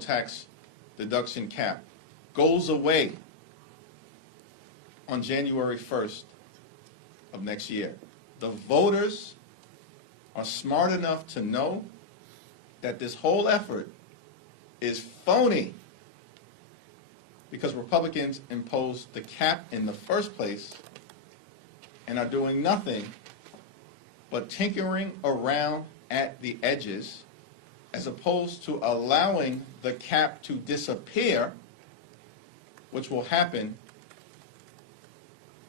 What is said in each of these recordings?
tax deduction cap goes away on January 1st of next year. The voters are smart enough to know that this whole effort is phony because Republicans imposed the cap in the first place and are doing nothing but tinkering around at the edges as opposed to allowing the cap to disappear, which will happen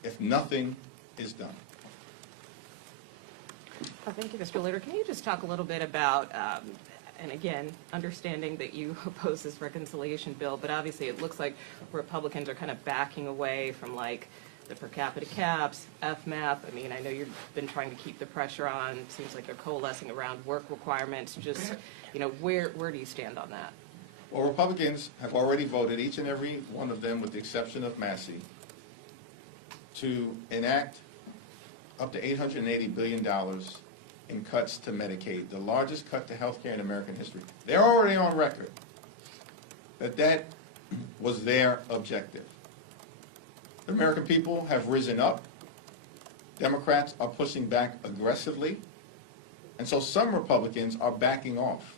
if nothing is done. Thank you, Mr. Lutter. Can you just talk a little bit about, and again, understanding that you oppose this reconciliation bill, but obviously it looks like Republicans are kind of backing away from like the per capita caps, FMAP. I mean, I know you've been trying to keep the pressure on. It seems like they're coalescing around work requirements. Just, you know, where do you stand on that? Well, Republicans have already voted, each and every one of them with the exception of Massey, to enact up to $880 billion in cuts to Medicaid, the largest cut to health care in American history. They're already on record that that was their objective. The American people have risen up. Democrats are pushing back aggressively. And so some Republicans are backing off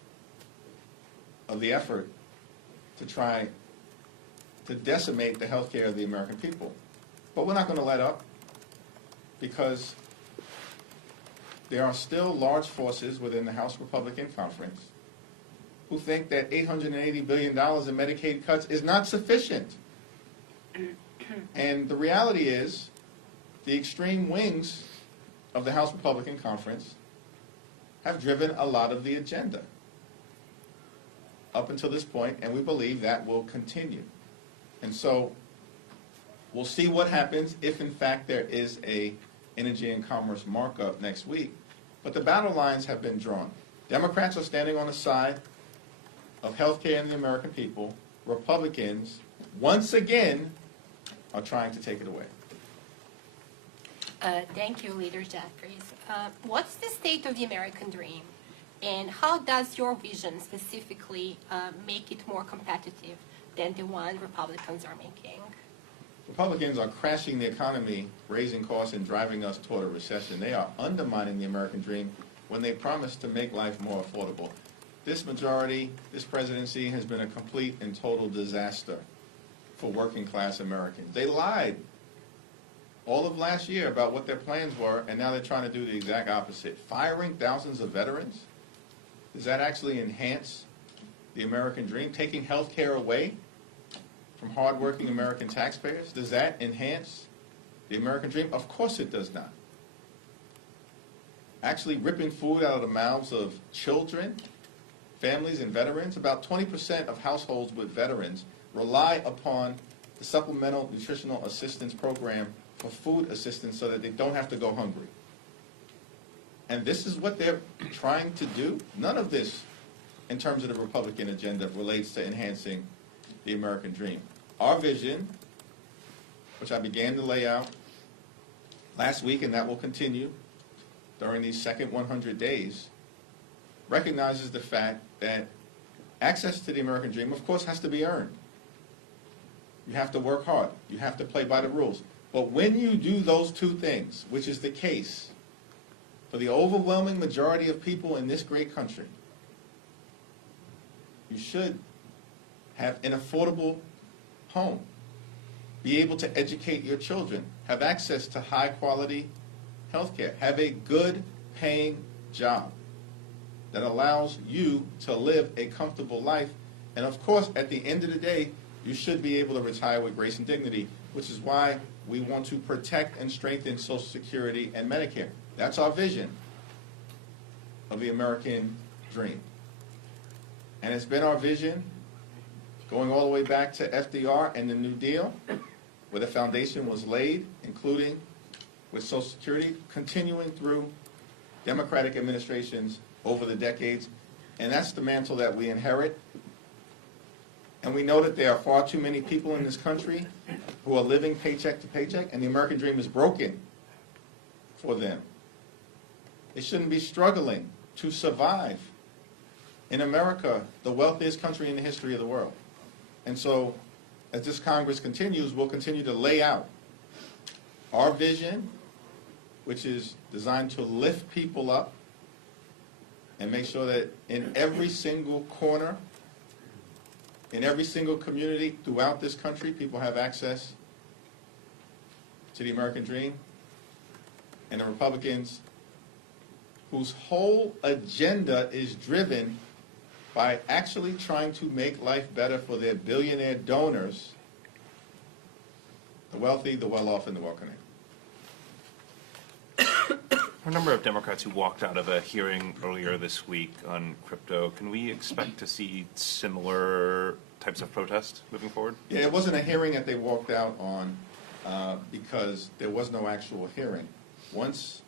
of the effort to try to decimate the health care of the American people. But we're not going to let up because there are still large forces within the House Republican Conference who think that $880 billion in Medicaid cuts is not sufficient. And the reality is the extreme wings of the House Republican Conference have driven a lot of the agenda up until this point, and we believe that will continue. And so we'll see what happens if, in fact, there is a energy and commerce markup next week. But the battle lines have been drawn. Democrats are standing on the side of health care and the American people. Republicans, once again, are trying to take it away. Thank you, Leader Jeffries. What's the state of the American dream? And how does your vision specifically make it more competitive than the one Republicans are making? Republicans are crashing the economy, raising costs, and driving us toward a recession. They are undermining the American dream when they promise to make life more affordable. This majority, this presidency has been a complete and total disaster for working class Americans. They lied all of last year about what their plans were, and now they're trying to do the exact opposite. Firing thousands of veterans? Does that actually enhance the American dream? Taking health care away from hardworking American taxpayers? Does that enhance the American dream? Of course it does not. Actually ripping food out of the mouths of children, families, and veterans, about 20% of households with veterans rely upon the Supplemental Nutritional Assistance Program for food assistance so that they don't have to go hungry. And this is what they're trying to do. None of this, in terms of the Republican agenda, relates to enhancing the American dream. Our vision, which I began to lay out last week, and that will continue during these second 100 days, recognizes the fact that access to the American dream, of course, has to be earned. You have to work hard. You have to play by the rules. But when you do those two things, which is the case for the overwhelming majority of people in this great country, you should have an affordable home, be able to educate your children, have access to high-quality health care, have a good paying job that allows you to live a comfortable life. And of course, at the end of the day, you should be able to retire with grace and dignity, which is why we want to protect and strengthen Social Security and Medicare. That's our vision of the American dream. And it's been our vision going all the way back to FDR and the New Deal, where the foundation was laid, including with Social Security, continuing through Democratic administrations over the decades. And that's the mantle that we inherit. And we know that there are far too many people in this country who are living paycheck to paycheck, and the American dream is broken for them. They shouldn't be struggling to survive in America, the wealthiest country in the history of the world. And so, as this Congress continues, we'll continue to lay out our vision, which is designed to lift people up and make sure that in every single corner, in every single community throughout this country, people have access to the American dream. And the Republicans, whose whole agenda is driven by actually trying to make life better for their billionaire donors, the wealthy, the well-off, and the well-connected. A number of Democrats who walked out of a hearing earlier this week on crypto. Can we expect to see similar types of protests moving forward? Yeah, it wasn't a hearing that they walked out on because there was no actual hearing. Once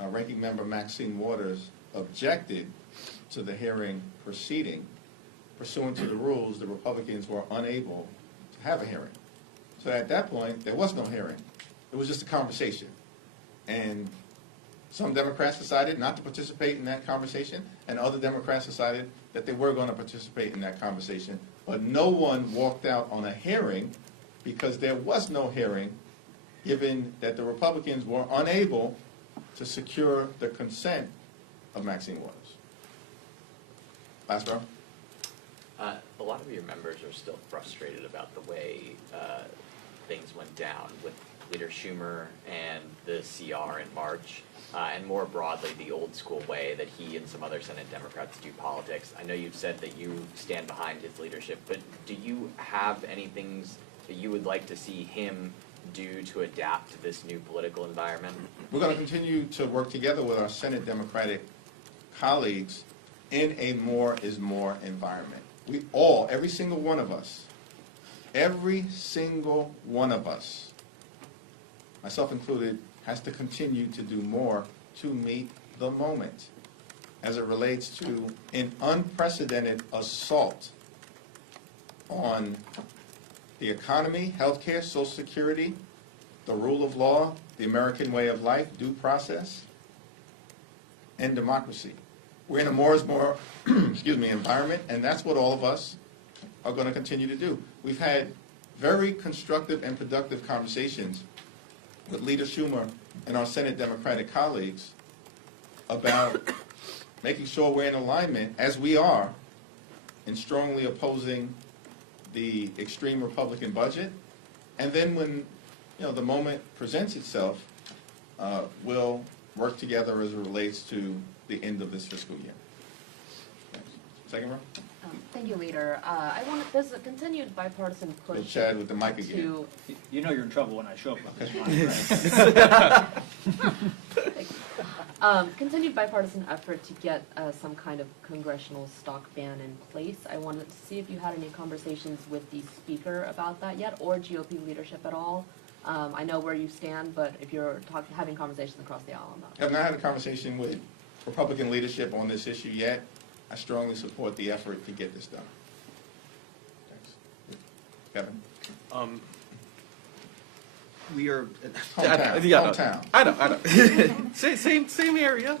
Ranking Member Maxine Waters objected to the hearing proceeding, pursuant to the rules, the Republicans were unable to have a hearing. So at that point, there was no hearing. It was just a conversation. And some Democrats decided not to participate in that conversation, and other Democrats decided that they were going to participate in that conversation. But no one walked out on a hearing because there was no hearing, given that the Republicans were unable to secure the consent of Maxine Waters. Last row. A lot of your members are still frustrated about the way things went down with Leader Schumer and the CR in March, and more broadly, the old school way that he and some other Senate Democrats do politics. I know you've said that you stand behind his leadership, but do you have any things that you would like to see him do to adapt to this new political environment? We're going to continue to work together with our Senate Democratic colleagues in a more is more environment. We all, every single one of us, myself included, has to continue to do more to meet the moment as it relates to an unprecedented assault on the economy, healthcare, Social Security, the rule of law, the American way of life, due process, and democracy. We're in a more is more environment, and that's what all of us are going to continue to do. We've had very constructive and productive conversations with Leader Schumer and our Senate Democratic colleagues about making sure we're in alignment, as we are, in strongly opposing the extreme Republican budget. And then when the moment presents itself, we'll work together as it relates to the end of this fiscal year. Thanks. Second row. Thank you, Leader. There's a continued bipartisan We'll push chat with the mic again. to You know you're in trouble when I show up with this line, right? continued bipartisan effort to get some kind of congressional stock ban in place. I wanted to see if you had any conversations with the Speaker about that yet, or GOP leadership at all. I know where you stand, but if you're having conversations across the aisle on that. I have not had a conversation with Republican leadership on this issue yet. I strongly support the effort to get this done. Thanks. Kevin? We are Hometown. yeah, Hometown. I know. same area.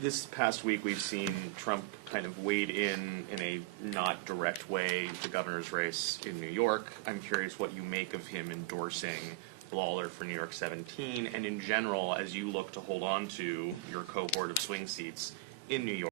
This past week, we've seen Trump kind of wade in a not direct way the governor's race in New York. I'm curious what you make of him endorsing Lawler for New York 17, and in general, as you look to hold on to your cohort of swing seats in New York.